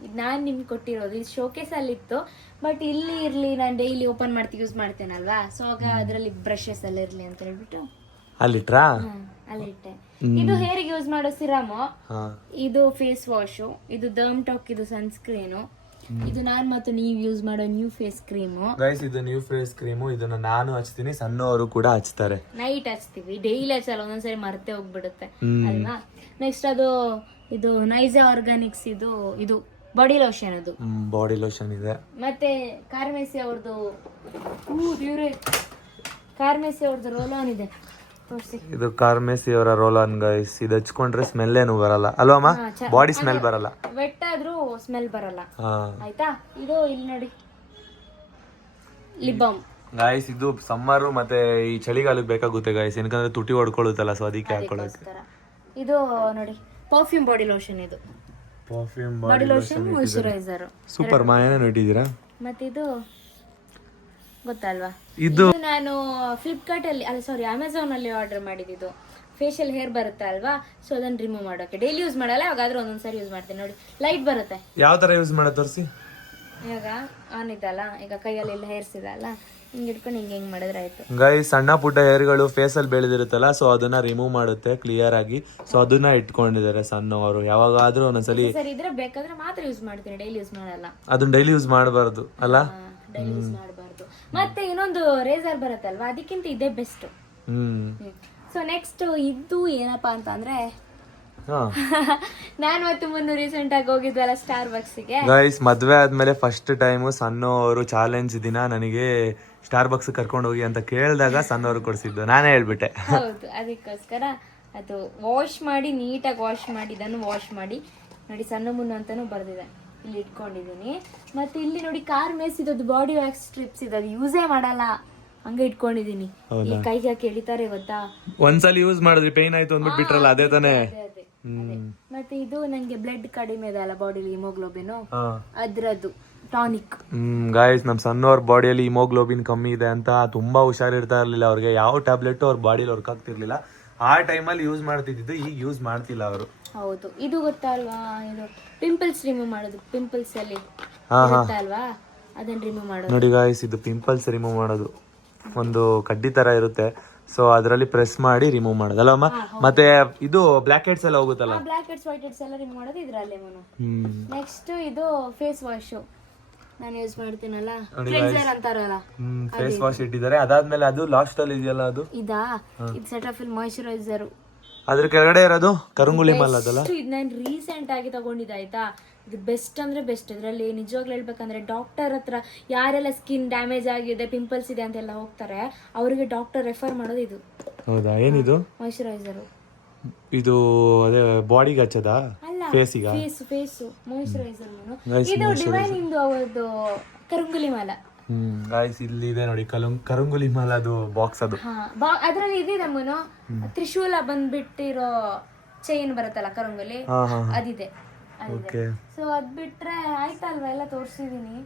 ಇದು ನಾನು ನಿಮ್ಗೆ ಕೊಟ್ಟಿರೋದು. ಇದು ಶೋಕೇಸ್ ಅಲ್ಲಿ ಇತ್ತು, ಬಟ್ ಇಲ್ಲಿ ಇರ್ಲಿ, ನಾನು ಡೈಲಿ ಓಪನ್ ಮಾಡ್ತಿ ಯೂಸ್ ಮಾಡ್ತೇನಲ್ವಾ, ಸೊ ಆಗ ಅದರಲ್ಲಿ ಬ್ರಷಸ್ ಎಲ್ಲ ಇರ್ಲಿ ಅಂತ ಹೇಳ್ಬಿಟ್ಟು ಅಲ್ಲಿಟ್ರಾ? ಅಲ್ಲಿ ಇಟ್ಟೆ. ಇದು ಹೇರಿಗೆ ಯೂಸ್ ಮಾಡೋ ಸಿರಮು, ಇದು ಫೇಸ್ ವಾಶು, ಇದು ಡರ್ಮ್ಟಾಕ್, ಇದು ಸನ್ಸ್ಕ್ರೀನು, ಇದು ನಾನ್ ಮತ್ತು ನೀವು ಯೂಸ್ ಮಾಡೋ ನ್ಯೂ ಫೇಸ್ ಕ್ರೀಮು. ಗೈಸ್ ಇದು ನ್ಯೂ ಫೇಸ್ ಕ್ರೀಮು, ಇದನ್ನ ನಾನು ಹಚ್ತೀನಿ, ಸಣ್ಣವರು ಕೂಡ ಹಚ್ತಾರೆ. ನೈಟ್ ಹಚ್ತೀವಿ, ಡೈಲಿ ಹಚ್ಚಲ್ಲ, ಒಂದೊಂದ್ಸರಿ ಮರ್ತೆ ಹೋಗ್ಬಿಡುತ್ತೆ ಅಲ್ವಾ. ನೆಕ್ಸ್ಟ್ ಇದು ನೈಜಾ ಆರ್ಗಾನಿಕ್ಸ್, ಇದು ಬಾಡಿ ಲೋಷನ್, ಅದು ಬಾಡಿ ಲೋಷನ್ ಇದೆ. ಮತ್ತೆ ಕಾರ್ಮೆಸಿ ಅವ್ರದ್ದು ರೋಲ್ ಆನ್ ಇದೆ, ತೋರಿಸಿ. ಇದು ಕಾರ್ಮೆಸಿ ಅವರ ರೋಲ್ ಆನ್ ಗೈಸ್. ಇದು ಹಚ್ಕೊಂಡ್ರೆ ಸ್ಮೆಲ್ ಏನು ಬರಲ್ಲ ಅಲ್ವಮ್ಮ? ಬಾಡಿ ಸ್ಮೆಲ್ ಬರಲ್ಲ, ವೆಟ್ ಆದ್ರೂ ಸ್ಮೆಲ್ ಬರಲ್ಲ. ಆಯ್ತಾ, ಇದು ಇಲ್ಲಿ ನೋಡಿ ಲಿಪ್ ಬಾಮ್ ಗೈಸ್. ಇದು ಸಮ್ಮರ್ ಮತ್ತೆ ಈ ಚಳಿಗಾಲಕ್ಕೆ ಬೇಕಾಗುತ್ತೆ ಗೈಸ್, ಏನಕಂದ್ರೆ ತುಟಿ ಹೊಡ್ಕೊಳ್ಳುತ್ತಲ್ಲ, ಸೊ ಅದಕ್ಕೆ ಹಾಕೊಳ್ಳೋಕೆ. ಇದು ನೋಡಿ ಪರ್ಫ್ಯೂಮ್ ಬಾಡಿ ಲೋಷನ್, ಇದು perfume body lotion moisturiser. Super ಮಾಯನ ಇಟ್ಟಿದ್ದೀರಾ. ಮತ್ತೆ ಇದು ಗೊತ್ತಲ್ವಾ, ಇದು ನಾನು ಫ್ಲಿಪ್ಕಾರ್ಟ್ ಅಲ್ಲಿ ಅಮೆಝಾನ್ ಅಲ್ಲಿ ಆರ್ಡರ್ ಮಾಡಿದ್ದು. ಫೇಶಿಯಲ್ ಹೇರ್ ಬರುತ್ತೆ ಅಲ್ವಾ, ಸೊ ಅದನ್ನ ರಿಮೂವ್ ಮಾಡೋಕೆ. ಡೈಲಿ ಯೂಸ್ ಮಾಡಲ್ಲ, ಯಾವಾಗಾದ್ರೂ ಒಂದೊಂದ್ಸರಿ ಯೂಸ್ ಮಾಡ್ತೀನಿ. ನೋಡಿ ಲೈಟ್ ಬರುತ್ತೆ. ಯಾವ ತರ ಯೂಸ್ ಮಾಡೋದು ತೋರಿಸಿ. ಇವಾಗ ಆನ್ ಇದಲ್ಲ, ಈಗ ಕೈಯಲ್ಲೆಲ್ಲ ಹೇರ್ಸ್ ಇದಲ್ಲ, ಹಿಂಗೆ ಇಟ್ಕೊಂಡು ಹಿಂಗೆ ಮಾಡಿದ್ರೆ ಆಯ್ತು. ಗೈಸ್ ಸಣ್ಣ ಪುಟ್ಟ ಹೇರ್ಗಳು ಫೇಸ್ ಅಲ್ಲಿ ಬೆಳೆದಿರುತ್ತಲ್ಲ, ಸೊ ಅದನ್ನ ರಿಮೂವ್ ಮಾಡುತ್ತೆ ಕ್ಲಿಯರ್ ಆಗಿ. ಸೊ ಅದನ್ನ ಇಟ್ಕೊಂಡಿದ್ದಾರೆ ಸಣ್ಣವರು. ಯಾವಾಗಾದ್ರೂ ಒಂದೊಂದ್ಸಲಿ ಇದ್ರೆ ಬೇಕಾದ್ರೆ ಮಾತ್ರ ಯೂಸ್ ಮಾಡ್ತೀನಿ, ಡೈಲಿ ಯೂಸ್ ಮಾಡಲ್ಲ. ಅದನ್ನ ಡೈಲಿ ಯೂಸ್ ಮಾಡಬಾರ್ದು ಅಲ್ಲ, ಡೈಲಿ ಯೂಸ್ ಮಾಡಬಾರ್ದು. ಮತ್ತೆ ಇನ್ನೊಂದು ರೇಸರ್ ಬರುತ್ತಲ್ವಾ, ಅದಕ್ಕಿಂತ ಇದೇ ಬೆಸ್ಟ್. ಸೊ ನೆಕ್ಸ್ಟ್ ಇದು ಏನಪ್ಪಾ ಅಂತ ಅಂದ್ರೆ, ನಾನು ಮತ್ತು ಮುನ್ನು ರೀಸೆಂಟ್ ಆಗಿ ಹೋಗಿದ್ವಲ್ಲ ಸ್ಟಾರ್ ಬಕ್ಸ್ಗೆ. ಗೈಸ್ ಮದ್ವೆ ಆದ್ಮೇಲೆ ಫಸ್ಟ್ ಟೈಮ್ ಸಣ್ಣವರು ಚಾಲೆಂಜ್ ದಿನ ನನಗೆ ಸ್ಟಾರ್ ಬಕ್ಸ್ ಕರ್ಕೊಂಡು ಹೋಗಿ ಅಂತ ಕೇಳಿದಾಗ ಸಣ್ಣವರು ಕೊಡಿಸಿದ್ದು, ನಾನೇ ಹೇಳ್ಬಿಟ್ಟೆ. ಹೌದು, ಅದಕ್ಕೋಸ್ಕರ ಅದು ವಾಶ್ ಮಾಡಿ, ನೀಟಾಗಿ ವಾಶ್ ಮಾಡಿ, ಇದನ್ನು ವಾಶ್ ಮಾಡಿ ನೋಡಿ, ಸಣ್ಣ ಮುನ್ನು ಅಂತಾನು ಬರ್ದಿದೆ, ಇಲ್ಲಿ ಇಟ್ಕೊಂಡಿದ್ದೀನಿ. ಮತ್ತೆ ಇಲ್ಲಿ ನೋಡಿ ಕಾರ್ಮೆಸ್ ಇದದು ಬಾಡಿ ವ್ಯಾಕ್ಸ್ ಸ್ಟ್ರಿಪ್ಸ್ ಇದೆ, ಅದು ಯೂಸೇ ಮಾಡಲ್ಲ, ಹಂಗೆ ಇಟ್ಕೊಂಡಿದೀನಿ. ಈ ಕೈಗೆ ಹಾಕಿ ಎಳಿತಾರೆ ಗೊತ್ತಾ, ಒಂದ್ಸಲ ಯೂಸ್ ಮಾಡಿದ್ರಿ ಪೇನ್ ಆಯ್ತು ಅಂದ್ಬಿಟ್ಟು ಬಿಟ್ರಲ್ಲ, ಅದೇ ತಾನೇ. ಮತ್ತೆ ಇದು ನಂಗೆ ಬ್ಲಡ್ ಕಡಿಮೆ ಇದೆ ಅಲ್ಲ ಬಾಡಿಲಿ, ಹಿಮೋಗ್ಲೋಬಿನ್, ಅದ್ರದ್ದು ಟಾನಿಕ್. ಗಾಯ್ಸ್ ನಮ್ ಸಣ್ಣವ್ರ ಬಾಡಿಯಲ್ಲಿ ಹಿಮೋಗ್ಲೋಬಿನ್ ಕಮ್ಮಿ ಇದೆ ಅಂತ ತುಂಬಾ ಹುಷಾರಿರ್ತಾ ಇರ್ಲಿಲ್ಲ. ಅವ್ರಿಗೆ ಯಾವ ಟ್ಯಾಬ್ಲೆಟ್ ಅವ್ರ ಬಾಡಿಲಿ ವರ್ಕ್ ಆಗ್ತಿರ್ಲಿಲ್ಲ. ಆ ಟೈಮಲ್ಲಿ ಯೂಸ್ ಮಾಡ್ತಿದ್ದು, ಈಗ ಯೂಸ್ ಮಾಡ್ತಿಲ್ಲ ಅವರು. ಹೌದು, ಇದು ಗೊತ್ತಲ್ವಾ, ಇದು ಪಿಂಪಲ್ಸ್ ರಿಮೂವ್ ಮಾಡೋದು, ಪಿಂಪಲ್ಸ್ ಅಲ್ಲಿ ಅಲ್ವಾ, ಅದನ್ನ ರಿಮೂವ್ ಮಾಡೋದು. ನೋಡಿ ಗಾಯ್ಸ್ ಇದು ಪಿಂಪಲ್ಸ್ ರಿಮೂವ್ ಮಾಡೋದು, ಒಂದು ಕಡ್ಡಿ ತರ ಇರುತ್ತೆ, ಸೊ ಅದರಲ್ಲಿ ಪ್ರೆಸ್ ಮಾಡಿ ರಿಮೂವ್ ಮಾಡೋದಲ್ಲ. ಮತ್ತೆ ಇದು ಬ್ಲಾಕ್ ಹೆಡ್ಸ್ ಎಲ್ಲ ಹೋಗುತ್ತಲ್ಲ, ಬ್ಲಾಕ್ ಹೆಡ್ಸ್ ವೈಟ್ ಹೆಡ್ಸ್ ಎಲ್ಲ ರಿಮೂವ್ ಮಾಡೋದು ಇದ್ರಲ್ಲೇ. ನೆಕ್ಸ್ಟ್ ಇದು ಫೇಸ್ ವಾಶ್ ನಾನು ಯೂಸ್ ಮಾಡ್ತೀನಲ್ಲ, ಕ್ಲೆನ್ಸರ್ ಅಂತಾರಲ್ಲ, ಫೇಸ್ ವಾಶ್ ಇಟ್ಟಿದ್ದಾರೆ. ಅದಾದ್ಮೇಲೆ ಅದು ಲಾಸ್ಟ್ ಅಲ್ಲಿ ಇದೆಯಲ್ಲ, ಅದು ಇದು ಸೆಟಫಿಲ್ ಮಾಯಿಶ್ಚರೈಸರ್. ಅದ್ರ ಕೆಳಗಡೆ ಇರೋದು ಕರಂಗುಲಿ ಮಾಲ್ ಅದಲ್ಲ, ಇದು ನಾನು ರೀಸೆಂಟ್ ಆಗಿ ತಗೊಂಡಿದ್ದೆ ಆಯ್ತಾ. ಇದು ಬೆಸ್ಟ್ ಅಂದ್ರೆ ಬೆಸ್ಟ್. ಇದರಲ್ಲಿ ನಿಜವಾಗ್ಲೂ ಹೇಳ್ಬೇಕಂದ್ರೆ ಡಾಕ್ಟರ್ ಹತ್ರ ಯಾರೆಲ್ಲ ಸ್ಕಿನ್ ಡ್ಯಾಮೇಜ್ ಆಗಿದೆ, ಪಿಂಪಲ್ಸ್ ಇದೆ ಅಂತೆಲ್ಲ ಹೋಗ್ತಾರೆ, ಅವರಿಗೆ ಡಾಕ್ಟರ್ ರೆಫರ್ ಮಾಡೋದು ಇದು. ಹೌದಾ, ಏನಿದು ಮಾಯಿಶ್ಚರೈಸರ್? ಇದು ಅದೇ ಬಾಡಿಗೆ ಹಚ್ಚೋದಾ? ಫೇಸಿಗ? Face moisturiser. ಇದು ಡಿವೈನ್ ಇಂದು ಅವರದು ಕರಂಗುಲಿ ಮಾಲ. ಗಾಯ್ಸ್ ಇಲ್ಲಿ ಇದೆ ನೋಡಿ ಕರಂಗುಲಿ ಮಾಲ, ಅದು ಬಾಕ್ಸ್. ಅದು ಅದ್ರಲ್ಲಿ ಇದೆ ನಮ್ಮನು ತ್ರಿಶೂಲ ಬಂದ್ಬಿಟ್ಟಿರೋ ಚೈನ್ ಬರುತ್ತಲ್ಲ ಕರಂಗುಲಿ, ಅದಿದೆ. ಸೊ ಅದ್ ಬಿಟ್ರೆ ಆಯ್ತಲ್ವಾ, ಎಲ್ಲ ತೋರ್ಸಿದೀನಿ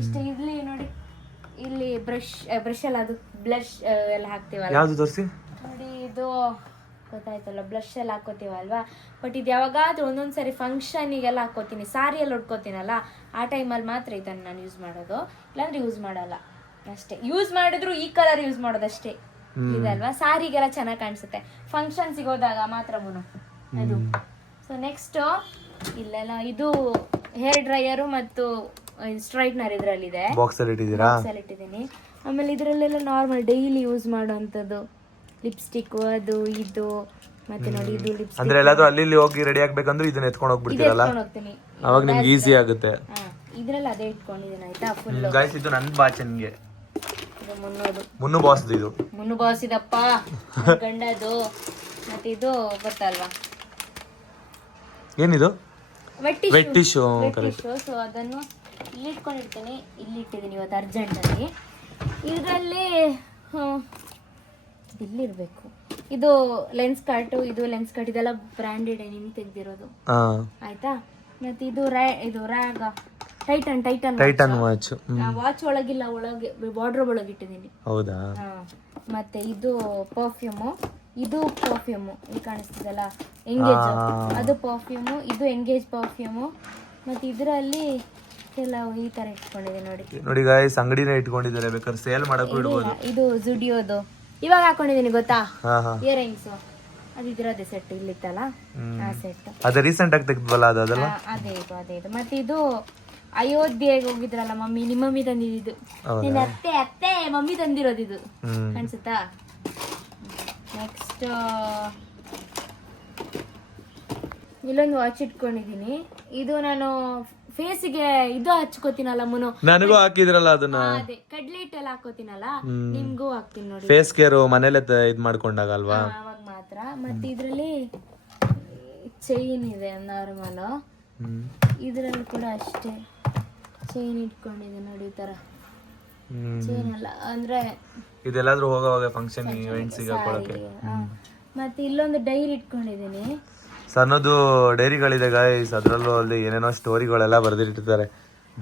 ಇಷ್ಟ. ಇಲ್ಲಿ ನೋಡಿ, ಇಲ್ಲಿ ಬ್ರಷ್ ಎಲ್ಲ, ಅದು ಬ್ಲಶ್ ಎಲ್ಲ ಹಾಕ್ತಿವಲ್ಲ, ಯಾವ್ದು ತೋರಿಸಿ ನೋಡಿ. ಇದು ಗೊತ್ತಾಯ್ತಲ್ಲ, ಬ್ಲಶ್ ಎಲ್ಲ ಹಾಕೋತೀವಲ್ವಾ. ಬಟ್ ಇದು ಯಾವಾಗಾದ್ರೂ ಒಂದೊಂದ್ಸರಿ ಫಂಕ್ಷನಿಗೆಲ್ಲ ಹಾಕೋತೀನಿ, ಸಾರಿಯಲ್ಲಿ ಉಟ್ಕೋತೀನಲ್ಲ, ಆ ಟೈಮಲ್ಲಿ ಮಾತ್ರ ಇದನ್ನ ನಾನು ಯೂಸ್ ಮಾಡೋದು, ಇಲ್ಲಾಂದ್ರೆ ಯೂಸ್ ಮಾಡಲ್ಲ ಅಷ್ಟೇ. ಯೂಸ್ ಮಾಡಿದ್ರು ಈ ಕಲರ್ ಯೂಸ್ ಮಾಡೋದಷ್ಟೇ, ಇದಲ್ವಾ. ಸಾರಿಗೆಲ್ಲ ಚೆನ್ನಾಗಿ ಕಾಣಿಸುತ್ತೆ, ಫಂಕ್ಷನ್ಸಿಗೆ ಹೋದಾಗ ಮಾತ್ರ ಅದು. ಸೊ ನೆಕ್ಸ್ಟ್ ಇಲ್ಲೆಲ್ಲ ಇದು ಹೇರ್ ಡ್ರೈಯರು ಮತ್ತು ಸ್ಟ್ರೈಟ್ನರ್ ಇದ್ರಲ್ಲಿದೆ, ಬಾಕ್ಸ್ ಅಲ್ಲಿ ಇಟ್ಟಿದ್ದೀನಿ. ಆಮೇಲೆ ಇದ್ರಲ್ಲೆಲ್ಲ ನಾರ್ಮಲ್ ಡೈಲಿ ಯೂಸ್ ಮಾಡುವಂಥದ್ದು ಲಿಪ್ಸ್ಟಿಕ್, ಅದು ಇದು. ಮತ್ತೆ ನೋಡಿ ಇದು ಲಿಪ್ಸ್ಟಿಕ್, ಅಂದ್ರೆ ಎಲ್ಲಾದ್ರೂ ಅಲ್ಲಿ ಹೋಗಿ ರೆಡಿ ಆಗ್ಬೇಕಂದ್ರೆ ಇದನ್ನ ಎತ್ಕೊಂಡು ಹೋಗ್ಬಿಡ್ತೀರಲ್ಲ, ಅವಾಗ ನಿಮ್ಗೆ ಈಸಿ ಆಗುತ್ತೆ. ಇದ್ರಲ್ಲಿ ಅದೇ ಇಟ್ಕೊಂಡಿದ್ದೀನಿ ಆಯ್ತಾ ಫುಲ್. ಗೈಸ್ ಇದು ನನ್ನ ಬಾಚನ್ಗೆ, ಮುನ್ನು ಬಾಸ್ ಇದಪ್ಪ ಗಂಡದು. ಮತ್ತೆ ಇದು ಗೊತ್ತಲ್ವಾ, ಏನಿದು? Vet tissue. ಸೊ ಅದನ್ನು ಇಲ್ಲಿ ಇಟ್ಕೊಂಡಿರ್ತೀನಿ, ಇಲ್ಲಿ ಇಟ್ಟಿದ್ದೀನಿ ಇವತ್ತು ಅರ್ಜೆಂಟಲ್ಲಿ. ಇದರಲ್ಲಿ ಇಲ್ಲಿರ್ಬೇಕು. ಇದು ಲೆನ್ಸ್ ಕಟ್, ಇದೆಲ್ಲ ಬ್ರಾಂಡೆಡ್ ನಿಮ್ಗೆ ತೆಗ್ದಿರೋದು ಆಯ್ತಾ. ಮತ್ತೆ ಇದು ರ್ಯಾಗ ಟೈಟನ್ ವಾಚ್ ಒಳಗಿಲ್ಲ, ಒಳಗೆ ವಾರ್ಡ್ರೋಬ್ ಒಳಗೆ ಇಟ್ಟಿದ್ದೀನಿ. ಹೌದಾ. ಮತ್ತೆ ಇದು ಪರ್ಫ್ಯೂಮು, ಇಲ್ಲಿ ಕಾಣಿಸ್ತಿದಲ್ಲ ಎಂಗೇಜ್, ಅದು ಪರ್ಫ್ಯೂಮು. ಇದು ಎಂಗೇಜ್ ಪರ್ಫ್ಯೂಮು. ಮತ್ತು ಇದರಲ್ಲಿ ಕೆಲವು ಈ ಥರ ಇಟ್ಕೊಂಡಿದೆ ನೋಡಿ. ನೋಡಿ ಗಾಯ್ಸ್, ಅಂಗಡಿನೇ ಇಟ್ಕೊಂಡಿದ್ದಾರೆ, ಬೇಕಾದ್ರೆ ಸೇಲ್ ಮಾಡಕ್ಕೂ ಇಡ್ಬೋದು. ಇದು ಜುಡಿಯೋದು ಇವಾಗ ಹಾಕೊಂಡಿದ್ದೀನಿ ಗೊತ್ತಾ, ಹಾ ಹಾ, ಇಯರಿಂಗ್ಸು. ಅದು ಇದ್ರದ್ದೇ ಸೆಟ್ ಇಲ್ಲಿತ್ತಲ್ಲ, ಆ ಸೆಟ್. ಅದೇ ರೀಸೆಂಟ್ ಆಗಿ ತೆಗ್ದ್ವಲ್ಲ ಅದಲ್ಲ? ಅದೇ ಇದು. ಮತ್ತೆ ಇದು ಅಯೋಧ್ಯೆಗೆ ಹೋಗಿದ್ರಲ್ಲ ಮಮ್ಮಿ, ನಿಮ್ಮ ಮಮ್ಮಿ ತಂದಿದ್ದು. ನಿನ್ನ ಅತ್ತೆ ಮಮ್ಮಿ ತಂದಿರೋದು ಇದು, ಕಾಣಿಸುತ್ತಾ? ನೆಕ್ಸ್ಟ್ ಇಲ್ಲೊಂದು ವಾಚ್ ಇಟ್ಕೊಂಡಿದ್ದೀನಿ. ಇದು ನಾನು ಫೇಸಿಗೆ ಇದು ಹಚ್ಕೋತೀನಲ್ಲ ಮುನು, ನನಗೂ ಹಾಕಿದ್ರಲ್ಲ ಅದನ್ನ. ಅದೇ ಕಡ್ಲೆ ಹಿಟ್ಟೆಲ್ಲ ಹಾಕೋತೀನಲ್ಲ, ನಿಮ್ಗೂ ಹಾಕ್ತೀನಿ ನೋಡಿ. ಫೇಸ್ ಕೇರ್ ಮನೇಲೆ ಇದ್ ಮಾಡ್ಕೊಂಡಾಗ ಅಲ್ವಾ, ಅವಾಗ ಮಾತ್ರ. ಮತ್ತೆ ಇದ್ರಲ್ಲಿ ಚೈನ್ ಇದೆ ನಾರ್ಮಲ್, ಇದ್ರಲ್ಲಿ ಕೂಡ ಅಷ್ಟೇ ಚೈನ್ ಇಟ್ಕೊಂಡಿದೆ ನೋಡಿ, ಈ ತರ ಚೈನ್ ಅಲ್ಲ ಅಂದ್ರೆ ಇದೆಲ್ಲಾದ್ರೂ ಹೋಗೋವಾಗ ಫಂಕ್ಷನ್ ಇವೆಂಟ್ಸ್ ಹಾಕೊಳ್ಳೋಕೆ. ಮತ್ತೆ ಇಲ್ಲೊಂದು ಡೈರಿ ಇಟ್ಕೊಂಡಿದ್ದೀನಿ. ಸಣ್ಣದು ಡೈರಿಗಳಿದೆ ಗಾಯ್ಸ್, ಅದ್ರಲ್ಲೂ ಅಲ್ಲಿ ಏನೇನೋ ಸ್ಟೋರಿಗಳೆಲ್ಲ ಬರ್ದಿಟ್ಟಿರ್ತಾರೆ.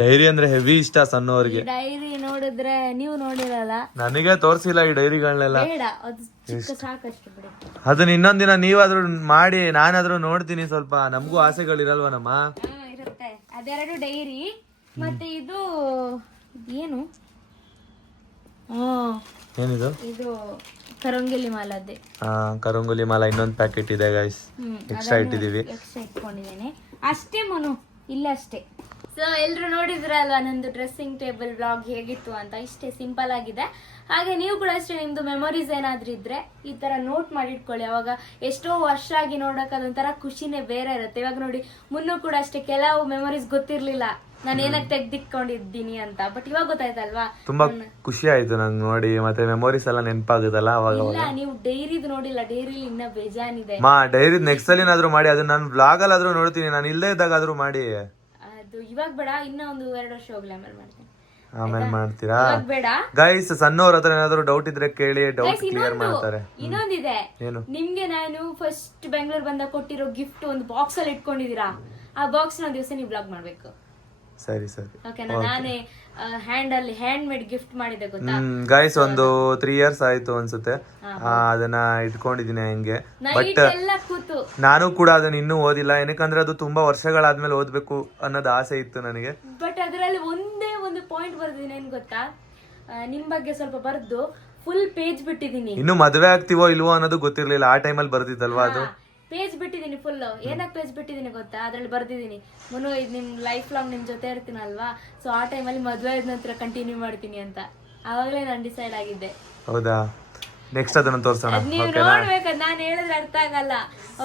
ಡೈರಿ ಅಂದ್ರೆ ಹೆವಿ ಇಷ್ಟ ಸಣ್ಣವ್ರಿಗೆ. ಡೈರಿ ನೋಡಿದ್ರೆ ನೀವು ನೋಡಿರಲ್ಲ, ನನಗೆ ತೋರ್ಸಿಲ್ಲ ಈ ಡೈರಿಗಳನ್ನೆಲ್ಲ. ಬೇಡ, ಅದು ಚಿಕ್ಕ ಸಾಕಷ್ಟು ಬಿಡಿ. ಅದನ್ನ ಇನ್ನೊಂದಿನ ನೀವಾದ್ರೂ ಮಾಡಿ ನಾನಾದ್ರೂ ನೋಡ್ತೀನಿ. ಸ್ವಲ್ಪ ನಮಗೂ ಆಸೆಗಳಿರಲ್ವಾ ನಮ್ಮ? ಇರುತ್ತೆ. ಅದೆರಡು ಡೈರಿ. ಮತ್ತೆ ಇದು ಏನು, ಏನಿದು? ಇದು ಕರಂಗಿಲಿ ಮಾಲದ್ದೆ. ಕರಂಗುಲಿ ಮಾಲ ಇನ್ನೊಂದು ಪ್ಯಾಕೆಟ್ ಇದೆ ಗೈಸ್, ಎಕ್ಸ್ಟ್ರಾ ಇಟ್ಟಿದೀವಿ. ಎಕ್ಸ್ಟ್ರಾ ಇಟ್ಕೊಂಡಿದ್ದೇನೆ ಅಷ್ಟೇ ಮನು, ಇಲ್ಲ ಅಷ್ಟೇ. ಸೊ ಎಲ್ರು ನೋಡಿದ್ರಲ್ವಾ ನಂದು ಡ್ರೆಸ್ಸಿಂಗ್ ಟೇಬಲ್ ವ್ಲಾಗ್ ಹೇಗಿತ್ತು ಅಂತ. ಇಷ್ಟೇ ಸಿಂಪಲ್ ಆಗಿದೆ. ಹಾಗೆ ನೀವು ಕೂಡ ಅಷ್ಟೇ, ನಿಮ್ದು ಮೆಮೊರೀಸ್ ಏನಾದ್ರೂ ಇದ್ರೆ ಈ ತರ ನೋಟ್ ಮಾಡಿ ಇಟ್ಕೊಳ್ಳಿ. ಅವಾಗ ಎಷ್ಟೋ ವರ್ಷ ಆಗಿ ನೋಡಕ್ ಅದೊಂಥರ ಖುಷಿನೇ ಬೇರೆ ಇರುತ್ತೆ. ಇವಾಗ ನೋಡಿ, ಮುನ್ನೂ ಕೂಡ ಅಷ್ಟೇ ಕೆಲವು ಮೆಮೊರೀಸ್ ಗೊತ್ತಿರ್ಲಿಲ್ಲ ನಾನು ಏನಕ್ಕೆ ತೆಗ್ದಿಟ್ಕೊಂಡಿದ್ದೀನಿ ಅಂತ, ಬಟ್ ಇವಾಗ ಗೊತ್ತಾಯ್ತಲ್ವಾ. ತುಂಬಾ ಖುಷಿ ಆಯ್ತು ನಂಗೆ ನೋಡಿ. ಮತ್ತೆ ಮೆಮೊರೀಸ್ ಎಲ್ಲ ನೆನಪಾಗುದಲ್ಲ ಅವಾಗ. ಇಲ್ಲ, ನೀವು ಡೈರಿದ್ ನೋಡಿಲ್ಲ, ಡೈರಿಲಿ ಇನ್ನ ಬೇಜಾನಿದೆ. ಡೈರಿ ನೆಕ್ಸ್ಟ್ ಸಲಿನಾದ್ರೂ ಮಾಡಿ, ಅದು ನಾನು ಬ್ಲಾಗ್ ಅಲ್ಲಾದ್ರೂ ನೋಡ್ತೀನಿ. ನಾನು ಇಲ್ಲೇ ಇದ್ದಾಗಾದ್ರೂ ಮಾಡಿ. ಅದು ಇವಾಗ ಬೇಡ, ಇನ್ನ ಒಂದು 2 ವರ್ಷ ಹೋಗ್ಲಿ, ಆಮೇಲೆ ಮಾಡ್ತೀನಿ. ಆಮೇಲೆ ಮಾಡ್ತೀರಾ ಬೇಡ ಗೈಸ್? ಸಣ್ಣವ್ರ ಹತ್ರ ಏನಾದ್ರು ಡೌಟ್ ಇದ್ರೆ ಕೇಳಿ, ಡೌಟ್ ಕ್ಲಿಯರ್ ಮಾಡ್ತಾರೆ. ಇನ್ನೊಂದಿದೆ, ಏನು? ನಿಮ್ಗೆ ನಾನು ಫಸ್ಟ್ ಬೆಂಗಳೂರು ಬಂದಾಗ ಕೊಟ್ಟಿರೋ ಗಿಫ್ಟ್ ಒಂದು ಬಾಕ್ಸ್ ಅಲ್ಲಿ ಇಟ್ಕೊಂಡಿದೀರಾ. ಆ ಬಾಕ್ಸ್ ನ ದಿವಸ ನೀವು ಬ್ಲಾಗ್ ಮಾಡ್ಬೇಕು. ಸರಿ ಸರಿ, ಓಕೆನಾ? ನಾನೇ ಹ್ಯಾಂಡ್ ಮೇಡ್ ಗಿಫ್ಟ್ ಮಾಡಿದೆ ಗೊತ್ತಾ ಗೈಸ್. ಒಂದು 3 years ಆಯ್ತು ಅನ್ಸುತ್ತೆ ಅದನ್ನ ಇಟ್ಕೊಂಡಿದೀನಿ ಹಂಗೆ. ಬಟ್ ನಾನು ಕೂಡ ಅದನ್ನ ಇನ್ನೂ ಓದಿಲ್ಲ, ಏನಕ್ಕಂದ್ರೆ ಅದು ತುಂಬಾ ವರ್ಷಗಳಾದ್ಮೇಲೆ ಓದ್ಬೇಕು ಅನ್ನೋದು ಆಸೆ ಇತ್ತು ನನಗೆ. ಬಟ್ ಅದರಲ್ಲಿ ಒಂದೇ ಒಂದು ಪಾಯಿಂಟ್ ಬರ್ದಿದ್ದೀನಿ, ಏನ್ ಗೊತ್ತಾ? ನಿಮ್ ಬಗ್ಗೆ ಸ್ವಲ್ಪ ಬರ್ದು ಫುಲ್ ಪೇಜ್ ಬಿಟ್ಟಿದೀನಿ. ಇನ್ನು ಮದ್ವೆ ಆಗ್ತೀವೋ ಇಲ್ವೋ ಅನ್ನೋದು ಗೊತ್ತಿರ್ಲಿಲ್ಲ, ಆ ಟೈಮಲ್ಲಿ ಬರ್ದಿದ್ದಲ್ವಾ ಅದು. ಪೇಜ್ ಬಿಟ್ಟಿದ್ದೀನಿ ಫುಲ್. ಏನಕ್ಕೆ ಪೇಜ್ ಬಿಟ್ಟಿದ್ದೀನಿ ಗೊತ್ತಾ? ಅದ್ರಲ್ಲಿ ಬರ್ದಿದ್ದೀನಿ, ಮುನು ಇದು ನಿಮ್ ಲೈಫ್ ಲಾಂಗ್ ನಿಮ್ ಜೊತೆ ಇರ್ತೀನಲ್ವಾ, ಸೊ ಆ ಟೈಮಲ್ಲಿ ಮದ್ವೆ ಆದ ನಂತರ ಕಂಟಿನ್ಯೂ ಮಾಡ್ತೀನಿ ಅಂತ. ಆವಾಗಲೇ ನಾನು ಡಿಸೈಡ್ ಆಗಿದ್ದೆ. ಹೌದಾ? ನೆಕ್ಸ್ಟ್ ಅದನ್ನ ತೋರ್ಸೋಣ. ನೀವು ನೋಡ್ಬೇಕು, ನಾನು ಹೇಳಿದ್ರೆ ಅರ್ಥ ಆಗಲ್ಲ.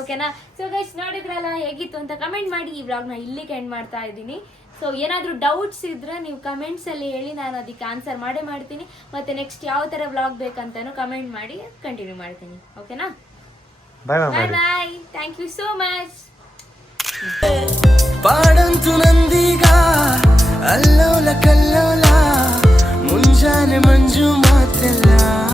ಓಕೆನಾ? ಸೊ ಗೈಸ್, ನೋಡಿದ್ರಲ್ಲ ಹೇಗಿತ್ತು ಅಂತ ಕಮೆಂಟ್ ಮಾಡಿ. ಈ ವ್ಲಾಗ್ ನ ಇಲ್ಲಿಗೆ ಎಂಡ್ ಮಾಡ್ತಾ ಇದ್ದೀನಿ. ಸೊ ಏನಾದ್ರೂ ಡೌಟ್ಸ್ ಇದ್ರೆ ನೀವು ಕಮೆಂಟ್ಸ್ ಅಲ್ಲಿ ಹೇಳಿ, ನಾನು ಅದಕ್ಕೆ ಆನ್ಸರ್ ಮಾಡೇ ಮಾಡ್ತೀನಿ. ಮತ್ತೆ ನೆಕ್ಸ್ಟ್ ಯಾವ ತರ ವ್ಲಾಗ್ ಬೇಕಂತಾನು ಕಮೆಂಟ್ ಮಾಡಿ, ಕಂಟಿನ್ಯೂ ಮಾಡ್ತೀನಿ. ಓಕೆನಾ? Bye bye. Thank you so much. ಪಾಡಂತು ನಂದೀಗ ಅಲ್ಲ